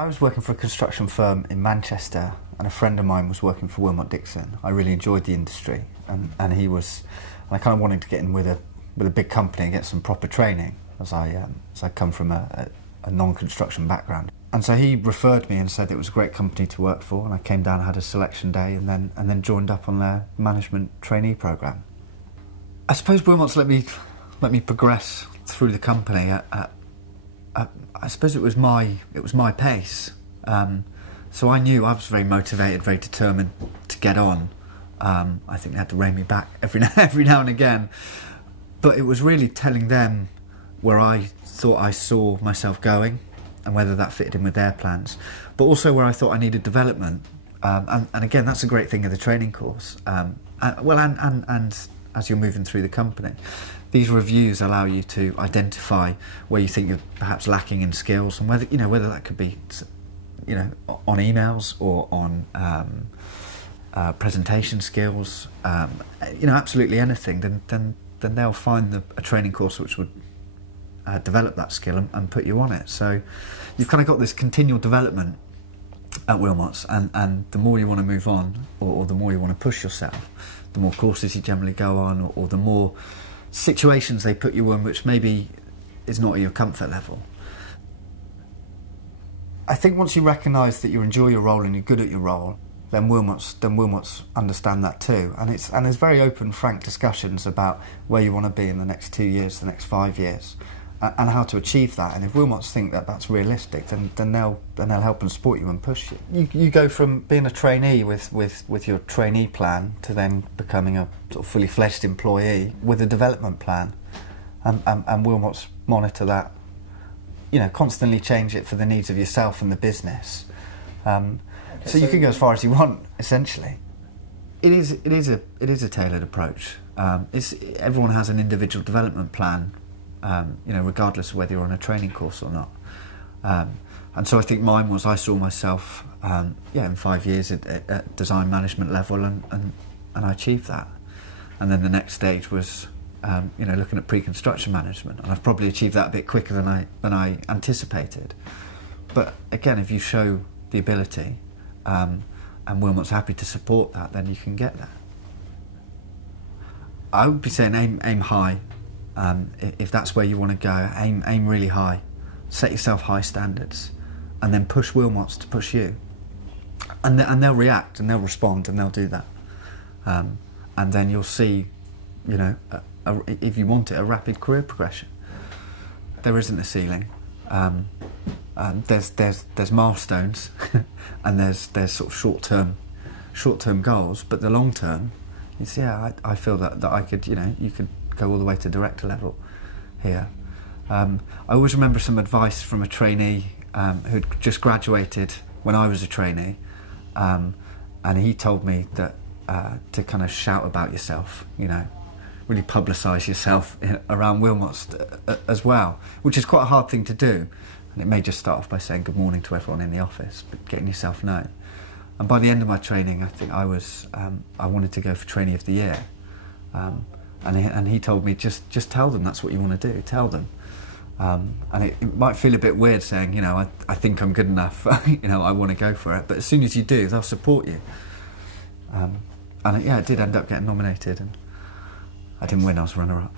I was working for a construction firm in Manchester, and a friend of mine was working for Willmott Dixon. I really enjoyed the industry, and he was. I kind of wanted to get in with a big company and get some proper training, as I come from a non-construction background. And so he referred me and said it was a great company to work for, and I came down, had a selection day, and then joined up on their management trainee programme. I suppose Willmott's let me progress through the company I suppose it was my pace. So I knew I was very motivated, very determined to get on. I think they had to rein me back every now and again. But it was really telling them where I thought I saw myself going and whether that fitted in with their plans. But also where I thought I needed development. And again, that's a great thing of the training course. And as you're moving through the company, these reviews allow you to identify where you think you're perhaps lacking in skills, and whether that could be on emails or on presentation skills, absolutely anything. Then they'll find a training course which would develop that skill and put you on it. So you've kind of got this continual development at Willmott's, and the more you want to move on, or the more you want to push yourself, the more courses you generally go on, or the more situations they put you in which maybe is not at your comfort level. I think once you recognise that you enjoy your role and you're good at your role, then Willmott's understand that too, and there's very open, frank discussions about where you want to be in the next 2 years, the next 5 years, and how to achieve that. And if Willmott's think that that's realistic, then they'll help and support you and push you. You go from being a trainee with your trainee plan to then becoming a sort of fully fledged employee with a development plan, and Willmott's monitor that, constantly change it for the needs of yourself and the business. So you can go as far as you want, essentially. It is a tailored approach. Everyone has an individual development plan, regardless of whether you're on a training course or not. And so I think mine was, I saw myself, in 5 years at design management level, and I achieved that. And then the next stage was, looking at pre-construction management, and I've probably achieved that a bit quicker than I anticipated. But again, if you show the ability, and Willmott's happy to support that, then you can get that. I would be saying aim high. If that's where you want to go, aim really high. Set yourself high standards, and then push Willmott's to push you. And they'll react, and they'll respond, and they'll do that. And then you'll see, if you want it, a rapid career progression. There isn't a ceiling. There's milestones, and there's sort of short term goals, but the long term, I feel that I could, you could go all the way to director level here. I always remember some advice from a trainee who'd just graduated when I was a trainee, and he told me that to kind of shout about yourself, really publicise yourself around Willmott's as well, which is quite a hard thing to do. And it may just start off by saying good morning to everyone in the office, but getting yourself known. And by the end of my training, I think I wanted to go for Trainee of the Year. And he told me, just tell them that's what you want to do, tell them. And it might feel a bit weird saying, I think I'm good enough, I want to go for it. But as soon as you do, they'll support you. And it did end up getting nominated, and I didn't win, I was runner-up.